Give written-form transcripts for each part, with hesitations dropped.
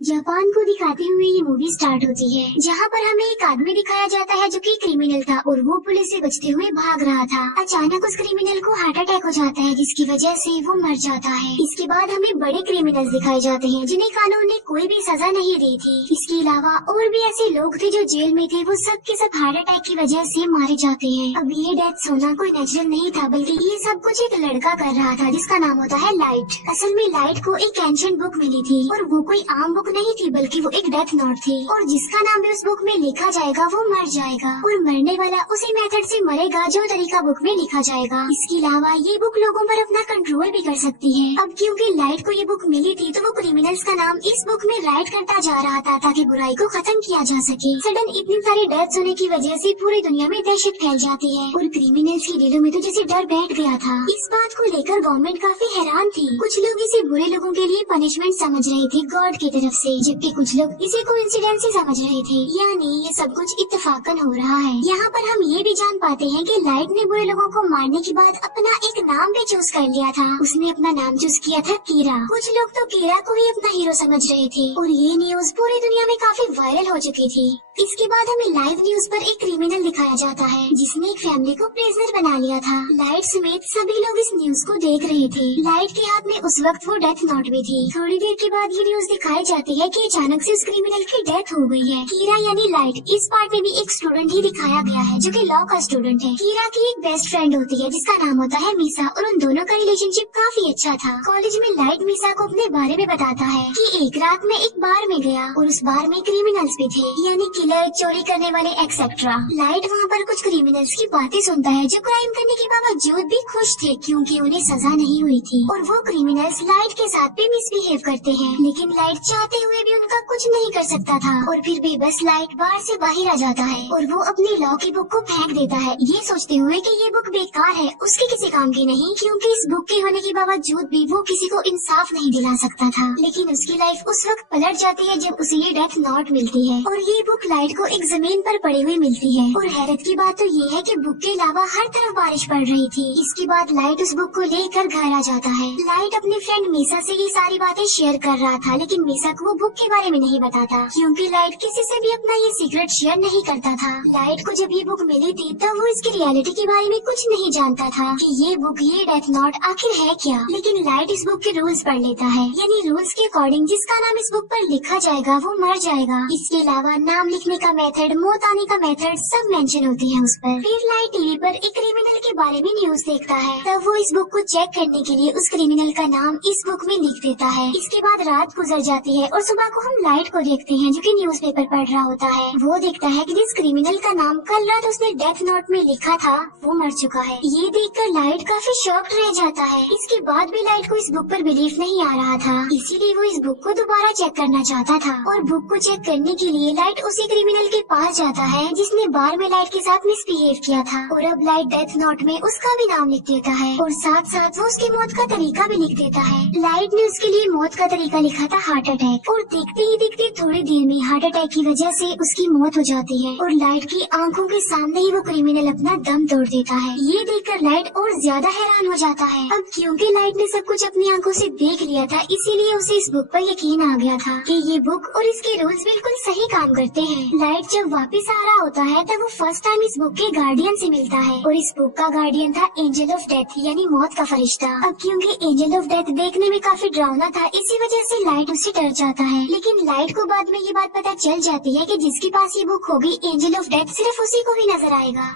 Japan को दिखाते हुए ये मूवी स्टार्ट होती है, जहाँ पर हमें एक आदमी दिखाया जाता है जो कि क्रिमिनल था और वो पुलिस से बचते हुए भाग रहा था। अचानक उस क्रिमिनल को हार्ट अटैक हो जाता है, जिसकी वजह से वो मर जाता है। इसके बाद हमें बड़े क्रिमिनल्स दिखाए जाते हैं जिन्हें कानून ने कोई भी सजा नहीं दी थी। इसके अलावा और भी ऐसे लोग थे जो जेल में थे, वो सब के सब हार्ट अटैक की वजह से मारे जाते हैं। अब ये डेथ होना कोई नेचुरल नहीं था, बल्कि ये सब कुछ एक लड़का कर रहा था जिसका नाम होता है लाइट। असल में लाइट को एक एंशिएंट बुक मिली थी और वो कोई आम बुक नहीं थी, बल्कि वो एक डेथ नोट थी और जिसका नाम भी उस बुक में लिखा जाएगा वो मर जाएगा और मरने वाला उसी मेथड से मरेगा जो तरीका बुक में लिखा जाएगा। इसके अलावा ये बुक लोगों पर अपना कंट्रोल भी कर सकती है। अब क्योंकि लाइट को ये बुक मिली थी, तो वो क्रिमिनल्स का नाम इस बुक में राइट करता जा रहा था ताकि बुराई को खत्म किया जा सके। सडन इतनी सारी डेथ्स होने की वजह से पूरी दुनिया में दहशत फैल जाती है और क्रिमिनल्स के दिलों में तो जैसे डर बैठ गया था। इस बात को लेकर गवर्नमेंट काफी हैरान थी। कुछ लोग इसे बुरे लोगों के लिए पनिशमेंट समझ रहे थे गॉड की तरफ से, जबकि कुछ लोग इसे कोइंसिडेंस ही समझ रहे थे, यानी ये सब कुछ इत्तेफाकन हो रहा है। यहाँ पर हम ये भी जान पाते हैं कि लाइट ने बुरे लोगों को मारने के बाद अपना एक नाम भी चूज कर लिया था। उसने अपना नाम चूज किया था कीरा। कुछ लोग तो कीरा को ही अपना हीरो समझ रहे थे और ये न्यूज पूरी दुनिया में काफी वायरल हो चुकी थी। इसके बाद हमें लाइव न्यूज पर एक क्रिमिनल दिखाया जाता है जिसने एक फैमिली को प्रिजनर बना लिया था। लाइट समेत सभी लोग इस न्यूज को देख रहे थे। लाइट के हाथ में उस वक्त वो डेथ नोट भी थी। थोड़ी देर के बाद ये न्यूज दिखाई जाती है कि अचानक से उस क्रिमिनल की डेथ हो गई है। कीरा यानी लाइट इस पार्ट में भी एक स्टूडेंट ही दिखाया गया है जो कि लॉ का स्टूडेंट है। कीरा की एक बेस्ट फ्रेंड होती है जिसका नाम होता है मीसा और उन दोनों का रिलेशनशिप काफी अच्छा था। कॉलेज में लाइट मीसा को अपने बारे में बताता है कि एक रात में एक बार में गया और उस बार में क्रिमिनल्स भी थे, यानी किलर, चोरी करने वाले एक्सेट्रा। लाइट वहाँ पर कुछ क्रिमिनल्स की बातें सुनता है जो क्राइम करने के बावजूद भी खुश थे क्योंकि उन्हें सजा नहीं हुई थी और वो क्रिमिनल्स लाइट के साथ भी मिसबिहेव करते हैं, लेकिन लाइट चाहते हुए भी उनका कुछ नहीं कर सकता था और फिर भी बस लाइट बाहर से बाहर आ जाता है और वो अपनी लॉ की बुक को फेंक देता है, ये सोचते हुए कि ये बुक बेकार है, उसके किसी काम की नहीं, क्योंकि इस बुक के होने के बावजूद भी वो किसी को इंसाफ नहीं दिला सकता था। लेकिन उसकी लाइफ उस वक्त पलट जाती है जब उसे ये डेथ नोट मिलती है और ये बुक लाइट को एक जमीन पर पड़ी हुई मिलती है। और हैरत की बात तो ये है कि बुक के अलावा हर तरफ बारिश पड़ रही थी। इसके बाद लाइट उस बुक को लेकर घर आ जाता है। लाइट अपनी फ्रेंड मीसा से ये सारी बातें शेयर कर रहा था, लेकिन मीसा को वो बुक के बारे में नहीं बताता क्योंकि लाइट किसी से भी अपना ये सीक्रेट शेयर नहीं करता था। लाइट को जब ये बुक मिली थी तब वो इसकी रियलिटी के बारे में कुछ नहीं जानता था कि ये बुक, ये डेथ नोट आखिर है क्या। लेकिन लाइट इस बुक के रूल्स पढ़ लेता है, यानी रूल्स के अकॉर्डिंग जिसका नाम इस बुक पर लिखा जाएगा वो मर जाएगा। इसके अलावा नाम लिखने का मेथड, मौत आने का मेथड सब मेंशन होती है उस पर। फिर लाइट टीवी पर एक क्रिमिनल के बारे में न्यूज देखता है, तब वो इस बुक को चेक करने के लिए उस क्रिमिनल का नाम इस बुक में लिख देता है। इसके बाद रात गुजर जाती है और सुबह को हम लाइट को देखते हैं जो कि न्यूज़पेपर पढ़ रहा होता है। वो देखता है कि जिस क्रिमिनल का नाम कल रात उसने डेथ नोट में लिखा था वो मर चुका है। ये देखकर लाइट काफी शॉक्ड रह जाता है। इसके बाद भी लाइट को इस बुक पर बिलीफ नहीं आ रहा था, इसीलिए वो इस बुक को दोबारा चेक करना चाहता था और बुक को चेक करने के लिए लाइट उसी क्रिमिनल के पास जाता है जिसने बार में लाइट के साथ मिसबिहेव किया था और अब लाइट डेथ नोट में उसका भी नाम लिख देता है और साथ साथ वो उसकी मौत का तरीका भी लिख देता है। लाइट ने उसके लिए मौत का तरीका लिखा था हार्ट अटैक और देखते ही देखते थोड़ी देर में हार्ट अटैक की वजह से उसकी मौत हो जाती है और लाइट की आंखों के सामने ही वो क्रिमिनल अपना दम तोड़ देता है। ये देखकर लाइट और ज्यादा हैरान हो जाता है। अब क्योंकि लाइट ने सब कुछ अपनी आंखों से देख लिया था, इसीलिए उसे इस बुक पर यकीन आ गया था कि ये बुक और इसके रूल्स बिल्कुल सही काम करते हैं। लाइट जब वापस आ रहा होता है तब वो फर्स्ट टाइम इस बुक के गार्डियन से मिलता है और इस बुक का गार्डियन था एंजल ऑफ डेथ, यानी मौत का फरिश्ता। अब क्योंकि एंजल ऑफ डेथ देखने में काफी डरावना था, इसी वजह से लाइट उससे डर जाता है। लेकिन लाइट को बाद में ये बात पता चल जाती है कि जिसके पास ये बुक होगी एंजल ऑफ डेथ सिर्फ उसी को ही नजर आएगा।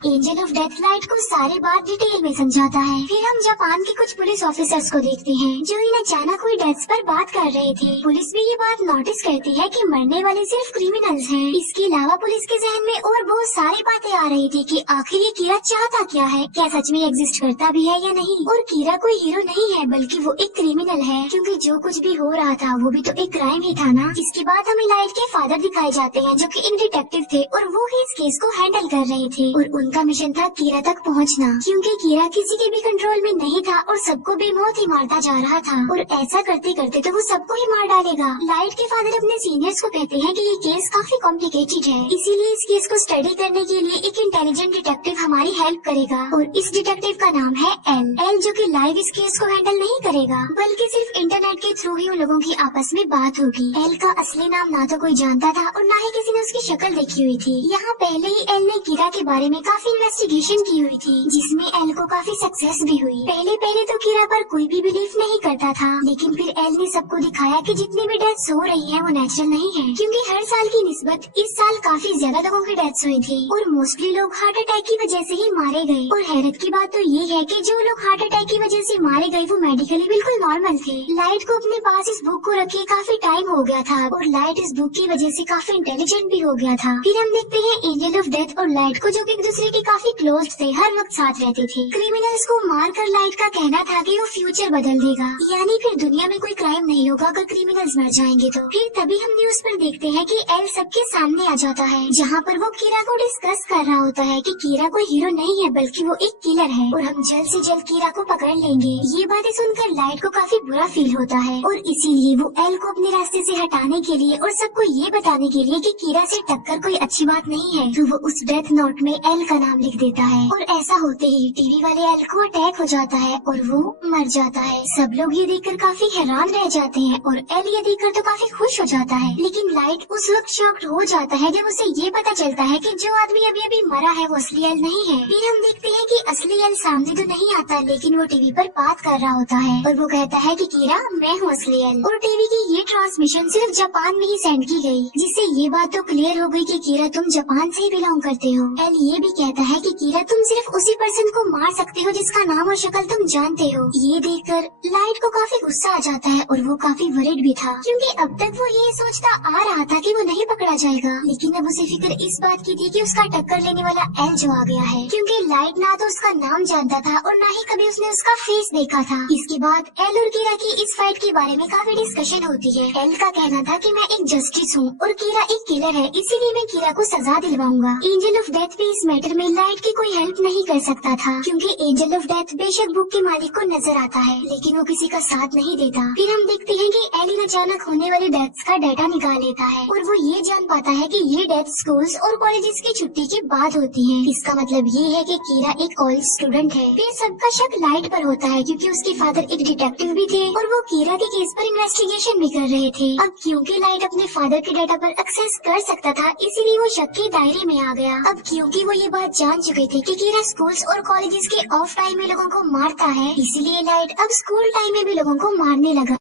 एंजल ऑफ डेथ लाइट को सारी बात डिटेल में समझाता है। फिर हम जापान के कुछ पुलिस ऑफिसर्स को देखते हैं जो इन अचानक हुई डेथ्स पर बात कर रहे थे। पुलिस भी ये बात नोटिस करती है कि मरने वाले सिर्फ क्रिमिनल्स हैं। इसके अलावा पुलिस के जहन में और बहुत सारी बातें आ रही थी कि आखिर ये कीरा चाहता क्या है, क्या सच में एग्जिस्ट करता भी है या नहीं। और कीरा कोई हीरो नहीं है बल्कि वो एक क्रिमिनल है, क्योंकि जो कुछ भी हो रहा था वो भी तो एक क्राइम ही था ना। इसके बाद हमें लाइट के फादर दिखाए जाते हैं जो कि एक डिटेक्टिव थे और वो ही इस केस को हैंडल कर रहे थे और उनका मिशन था कीरा तक पहुंचना, क्योंकि कीरा किसी के भी कंट्रोल में नहीं था और सबको बेमौत ही मारता जा रहा था, और ऐसा करते करते तो वो सबको ही मार डालेगा। लाइट के फादर अपने सीनियर्स को कहते हैं कि ये केस काफी कॉम्प्लिकेटेड है, इसीलिए इस केस को स्टडी करने के लिए एक इंटेलिजेंट डिटेक्टिव हमारी हेल्प करेगा, और इस डिटेक्टिव का नाम है एल, जो कि लाइव इस केस को हैंडल नहीं करेगा, बल्कि सिर्फ इंटरनेट के थ्रू ही उन लोगों की आपस में बात होगी। एल का असली नाम ना तो कोई जानता था और ना ही किसी ने उसकी शक्ल देखी हुई थी। यहाँ पहले ही एल ने कीरा के बारे में काफी इन्वेस्टिगेशन की हुई थी, जिसमें एल को काफी सक्सेस भी हुई। पहले तो कीरा पर कोई भी बिलीव नहीं करता था, लेकिन फिर एल ने सबको दिखाया कि जितनी भी डेथ्स हो रही है वो नेचुरल नहीं है, क्योंकि हर साल की निस्बत इस साल काफी ज्यादा लोगों की डेथ्स हुई थी और मोस्टली लोग हार्ट अटैक की वजह से ही मारे गए। और हैरत की बात तो ये है कि जो लोग हार्ट अटैक की वजह से मारे गए वो मेडिकली बिल्कुल नॉर्मल थे। लाइट को अपने पास इस बुक को रखे काफी टाइम हो गया था और लाइट इस बुक की वजह से काफी इंटेलिजेंट भी हो गया था। फिर हम देखते हैं एंजल ऑफ डेथ और लाइट को, जो कि एक दूसरे के काफी क्लोज थे, हर वक्त साथ रहते थे। क्रिमिनल्स को मारकर लाइट का कहना था कि वो फ्यूचर बदल देगा, यानी फिर दुनिया में कोई क्राइम नहीं होगा अगर क्रिमिनल्स मर जाएंगे तो। फिर तभी हम न्यूज पर देखते हैं कि एल सबके सामने आ जाता है, जहाँ पर वो कीरा को डिस्कस कर रहा होता है कि कीरा कोई हीरो नहीं है बल्कि वो एक किलर है और हम जल्द से जल्द कीरा को पकड़ लेंगे। ये बातें सुनकर लाइट को काफी बुरा फील होता है और इसीलिए वो एल को अपने रास्ते से हटाने के लिए और सबको ये बताने के लिए कि कीरा से टक्कर कोई अच्छी बात नहीं है, तो वो उस डेथ नोट में एल का नाम लिख देता है। और ऐसा होते ही टीवी वाले एल को अटैक हो जाता है और वो मर जाता है। सब लोग ये देखकर काफी हैरान रह जाते हैं और एल ये देखकर तो काफी खुश हो जाता है, लेकिन लाइट उस वक्त शॉक्ड हो जाता है जब उसे ये पता चलता है कि जो आदमी अभी अभी मरा है वो असली एल नहीं है। फिर हम देखते हैं कि असली एल सामने तो नहीं आता, लेकिन वो टीवी पर बात कर रहा होता है और वो कहता है कि कीरा मैं हूँ असली एल। और टीवी की ये ट्रांसमिशन सिर्फ जापान में ही सेंड की गई, जिससे ये बात तो क्लियर हो गई कि कीरा तुम जापान से ही बिलोंग करते हो। एल ये भी कहता है कि कीरा तुम सिर्फ उसी पर्सन को मार सकते हो जिसका नाम और शक्ल तुम जानते हो। ये देखकर लाइट को काफी गुस्सा आ जाता है और वो काफी वरिड भी था, क्योंकि अब तक वो ये सोचता आ रहा था कि वो नहीं पकड़ा जाएगा, लेकिन अब उसे फिक्र इस बात की थी कि उसका टक्कर लेने वाला एल जो आ गया है, क्योंकि लाइट ना तो उसका नाम जानता था और ना ही कभी उसने उसका फेस देखा था। इसके बाद एल और कीरा की इस फाइट के बारे में काफी डिस्कशन होती है। एल का कहना था कि मैं एक जस्टिस हूँ और कीरा एक किलर है, इसीलिए मैं कीरा को सजा दिलवाऊंगा। एंजल ऑफ डेथ भी इस मैटर में लाइट की कोई हेल्प नहीं कर सकता था, क्योंकि एंजल ऑफ डेथ बेशक बुक के मालिक को नजर आता है, लेकिन वो किसी का साथ नहीं देता। फिर हम देखते हैं कि एल अचानक होने वाली डेथ्स का डाटा निकाल लेता है और वो ये जान पाता है कि ये डेथ स्कूल्स और कॉलेजेस की छुट्टी के बाद होती है। इसका मतलब ये है कि कीरा एक कॉलेज स्टूडेंट है। फिर सबका शक लाइट पर होता है, क्योंकि उसके फादर एक डिटेक्टिव भी थे और वो कीरा के केस पर इन्वेस्टिगेशन भी कर रहे थे। अब क्योंकि लाइट अपने फादर के डाटा पर एक्सेस कर सकता था, इसीलिए वो शक के दायरे में आ गया। अब क्योंकि वो ये बात जान चुके थे कि कीरा स्कूल्स और कॉलेजेस के ऑफ टाइम में लोगों को मारता है, इसीलिए लाइट अब स्कूल टाइम में भी लोगों को मारने लगा।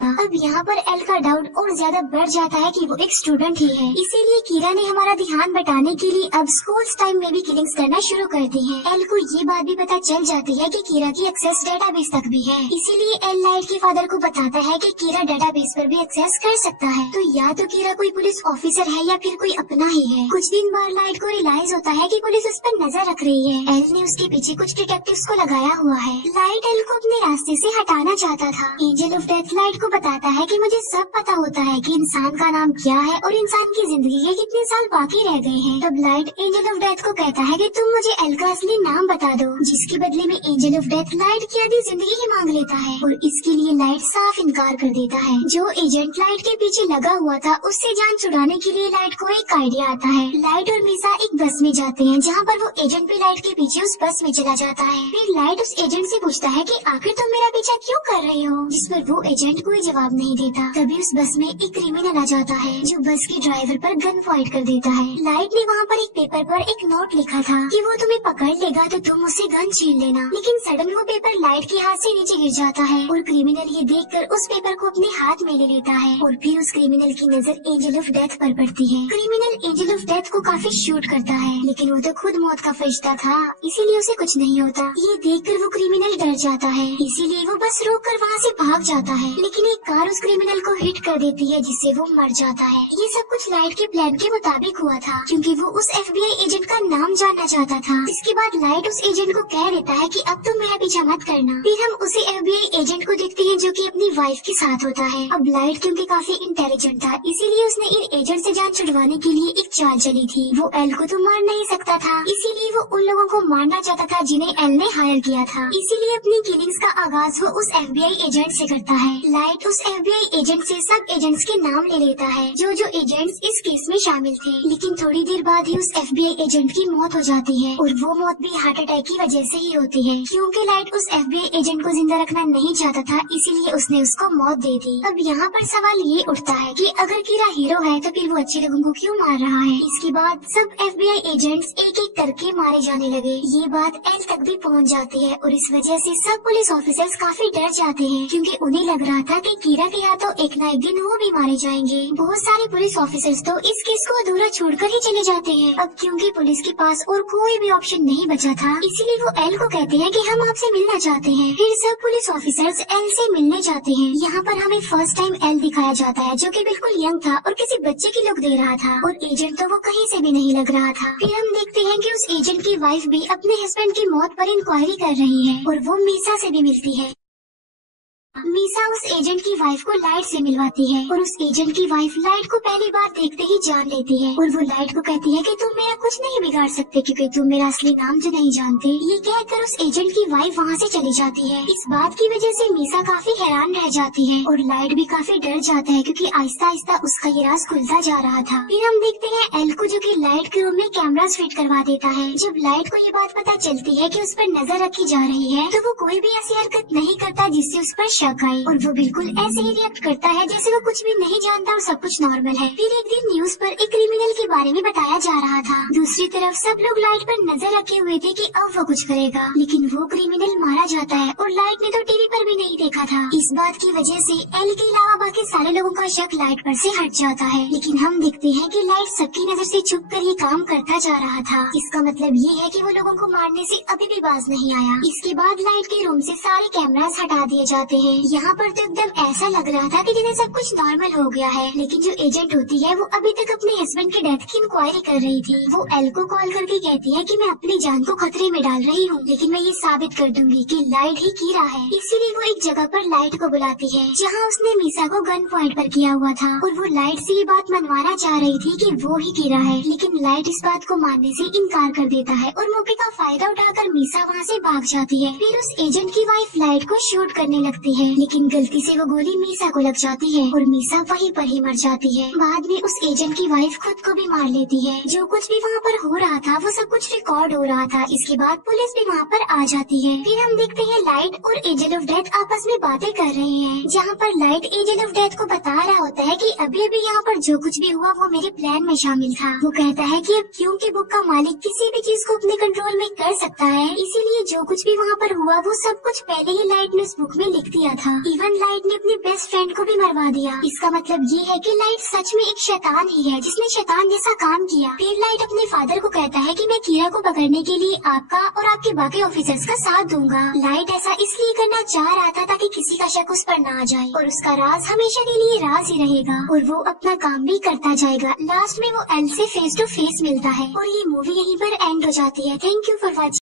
अब यहाँ पर एल का डाउट और ज्यादा बढ़ जाता है कि वो एक स्टूडेंट ही है, इसीलिए कीरा ने हमारा ध्यान बटाने के लिए अब स्कूल टाइम में भी किलिंग्स करना शुरू कर दी है। एल को ये बात भी पता चल जाती है कि कीरा की एक्सेस डेटाबेस तक भी है, इसीलिए एल लाइट के फादर को बताता है कि कीरा डेटाबेस पर भी एक्सेस कर सकता है। तो या तो कीरा कोई पुलिस ऑफिसर है या फिर कोई अपना ही है। कुछ दिन बाद लाइट को रियलाइज होता है कि पुलिस उस पर नजर रख रही है। एल ने उसके पीछे कुछ डिटेक्टिव्स को लगाया हुआ है। लाइट एल को अपने रास्ते से हटाना चाहता था। एंजल ऑफ डेथ लाइट को बताता है कि मुझे सब पता होता है कि इंसान का नाम क्या है और इंसान की जिंदगी के कितने साल बाकी रह गए हैं। तब लाइट एंजल ऑफ डेथ को कहता है कि तुम मुझे एल का असली नाम बता दो, जिसके बदले में एंजल ऑफ डेथ लाइट की आधी जिंदगी ही मांग लेता है और इसके लिए लाइट साफ इनकार कर देता है। जो एजेंट लाइट के पीछे लगा हुआ था उससे जान छुड़ाने के लिए लाइट को एक आइडिया आता है। लाइट और मिसा एक बस में जाते हैं, जहाँ पर वो एजेंट भी लाइट के पीछे उस बस में चला जाता है। फिर लाइट उस एजेंट से पूछता है कि आखिर तुम मेरा पीछा क्यों कर रहे हो, जिस पर वो एजेंट कोई जवाब नहीं देता। तभी उस बस में एक क्रिमिनल आ जाता है जो बस के ड्राइवर पर गन पॉइंट कर देता है। लाइट ने वहाँ पर एक पेपर पर एक नोट लिखा था कि वो तुम्हें पकड़ लेगा तो तुम उससे गन छीन लेना, लेकिन सडन वो पेपर लाइट के हाथ से नीचे गिर जाता है और क्रिमिनल ये देखकर उस पेपर को अपने हाथ में ले लेता है और फिर उस क्रिमिनल की नजर एंजल ऑफ डेथ पर पड़ती है। क्रिमिनल एंजल ऑफ डेथ को काफी शूट करता है, लेकिन वो तो खुद मौत का फरिश्ता था, इसीलिए उसे कुछ नहीं होता। ये देखकर वो क्रिमिनल डर जाता है, इसीलिए वो बस रोक कर वहाँ से भाग जाता है। लेकिन एक कार उस क्रिमिनल को हिट कर देती है जिससे वो मर जाता है। ये सब कुछ लाइट के प्लान के मुताबिक हुआ था क्योंकि वो उस FBI एजेंट का नाम जानना चाहता था। इसके बाद लाइट उस एजेंट को कह देता है कि अब तुम मेरा पीछा मत करना। फिर हम उसी FBI एजेंट को देखते हैं जो कि अपनी वाइफ के साथ होता है। अब लाइट क्योंकि काफी इंटेलिजेंट था इसीलिए उसने इन एजेंट से जान छुड़वाने के लिए एक चाल चली थी। वो एल को तो मार नहीं सकता था इसीलिए वो उन लोगों को मारना चाहता था जिन्हें एल ने हायर किया था। इसीलिए अपनी किलिंग्स का आगाज वो उस FBI एजेंट से करता है। लाइट उस FBI एजेंट से सब एजेंट्स के नाम ले लेता है जो एजेंट्स इस केस में शामिल थे। लेकिन थोड़ी देर बाद ही उस FBI एजेंट की मौत हो जाती है और वो मौत भी हार्ट अटैक की वजह से ही होती है क्योंकि लाइट उस FBI एजेंट को जिंदा रखना नहीं चाहता था इसीलिए उसने उसको मौत दे दी। अब यहाँ पर सवाल ये उठता है कि अगर कीरा हीरो है तो फिर वो अच्छे लोगों को क्यों मार रहा है। इसके बाद सब FBI एजेंट्स एक एक करके मारे जाने लगे। ये बात एल तक भी पहुँच जाती है और इस वजह से सब पुलिस ऑफिसर्स काफी डर जाते हैं क्योंकि उन्हें लग रहा था कि कीरा के हाथों एक ना एक दिन वो भी मारे जाएंगे। बहुत सारे पुलिस ऑफिसर्स तो इस केस को अधूरा छोड़कर ही चले जाते हैं। अब क्योंकि पुलिस के पास और कोई भी ऑप्शन नहीं बचा था इसीलिए वो एल को कहते हैं कि हम आपसे मिलना चाहते हैं। फिर सब पुलिस ऑफिसर्स एल से मिलने जाते हैं। यहाँ पर हमें फर्स्ट टाइम एल दिखाया जाता है जो कि बिल्कुल यंग था और किसी बच्चे की लुक दे रहा था और एजेंट तो वो कहीं से भी नहीं लग रहा था। फिर हम देखते हैं कि उस एजेंट की वाइफ भी अपने हस्बैंड की मौत पर इंक्वायरी कर रही है और वो मीसा से भी मिलती है। मीसा उस एजेंट की वाइफ को लाइट से मिलवाती है और उस एजेंट की वाइफ लाइट को पहली बार देखते ही जान लेती है और वो लाइट को कहती है कि तुम मेरा कुछ नहीं बिगाड़ सकते क्योंकि तुम मेरा असली नाम जो नहीं जानते। ये कहकर उस एजेंट की वाइफ वहाँ से चली जाती है। इस बात की वजह से मीसा काफी हैरान रह जाती है और लाइट भी काफी डर जाता है क्योंकि आहिस्ता आहिस्ता उसका ये राज खुलता जा रहा था। फिर हम देखते हैं एल को जो कि लाइट के रूम में कैमरास फिट करवा देता है। जब लाइट को ये बात पता चलती है कि उस पर नजर रखी जा रही है तो वो कोई भी ऐसी हरकत नहीं करता जिससे उस पर शक आए और वो बिल्कुल ऐसे ही रिएक्ट करता है जैसे वो कुछ भी नहीं जानता और सब कुछ नॉर्मल है। फिर एक दिन न्यूज पर एक क्रिमिनल के बारे में बताया जा रहा था। दूसरी तरफ सब लोग लाइट पर नजर रखे हुए थे कि अब वो कुछ करेगा लेकिन वो क्रिमिनल मारा जाता है और लाइट ने तो टीवी पर भी नहीं देखा था। इस बात की वजह से एल के अलावा बाकी सारे लोगों का शक लाइट पर से हट जाता है। लेकिन हम देखते हैं कि लाइट सबकी नजर से छुप कर ये काम करता जा रहा था। इसका मतलब ये है कि वो लोगों को मारने से अभी भी बाज नहीं आया। इसके बाद लाइट के रूम से सारे कैमरास हटा दिए जाते हैं। यहाँ पर तो एकदम ऐसा लग रहा था कि जैसे सब कुछ नॉर्मल हो गया है। लेकिन जो एजेंट होती है वो अभी तक अपने हस्बैंड की डेथ की इंक्वायरी कर रही थी। वो एल को कॉल करके कहती है कि मैं अपनी जान को खतरे में डाल रही हूँ लेकिन मैं ये साबित कर दूंगी कि लाइट ही कीरा है। इसीलिए वो एक जगह पर लाइट को बुलाती है जहाँ उसने मीसा को गन पॉइंट पर किया हुआ था और वो लाइट से ये बात मनवाना चाह रही थी कि वो ही कीरा है। लेकिन लाइट इस बात को मानने से इनकार कर देता है और मौके का फायदा उठाकर मीसा वहाँ से भाग जाती है। फिर उस एजेंट की वाइफ लाइट को शूट करने लगती है लेकिन गलती से वो गोली मीसा को लग जाती है और मीसा वहीं पर ही मर जाती है। बाद में उस एजेंट की वाइफ खुद को भी मार लेती है। जो कुछ भी वहाँ पर हो रहा था वो सब कुछ रिकॉर्ड हो रहा था। इसके बाद पुलिस भी वहाँ पर आ जाती है। फिर हम देखते हैं लाइट और एजेंट ऑफ डेथ आपस में बातें कर रहे हैं जहाँ पर लाइट एजेंट ऑफ डेथ को बता रहा होता है कि अभी अभी यहाँ पर जो कुछ भी हुआ वो मेरे प्लान में शामिल था। वो कहता है कि अब क्योंकि बुक का मालिक किसी भी चीज को अपने कंट्रोल में कर सकता है इसीलिए जो कुछ भी वहाँ पर हुआ वो सब कुछ पहले ही लाइट ने उस बुक में लिख दिया था। इवन लाइट ने अपने बेस्ट फ्रेंड को भी मरवा दिया। इसका मतलब ये है कि लाइट सच में एक शैतान ही है जिसने शैतान जैसा काम किया। फिर लाइट अपने फादर को कहता है कि मैं कीरा को पकड़ने के लिए आपका और आपके बाकी ऑफिसर्स का साथ दूंगा। लाइट ऐसा इसलिए करना चाह रहा था ताकि किसी का शक उस पर ना आ जाए और उसका राज हमेशा के लिए राज ही रहेगा और वो अपना काम भी करता जाएगा। लास्ट में वो एल से फेस टू फेस मिलता है और ये मूवी यहीं पर एंड हो जाती है। Thank you for watching.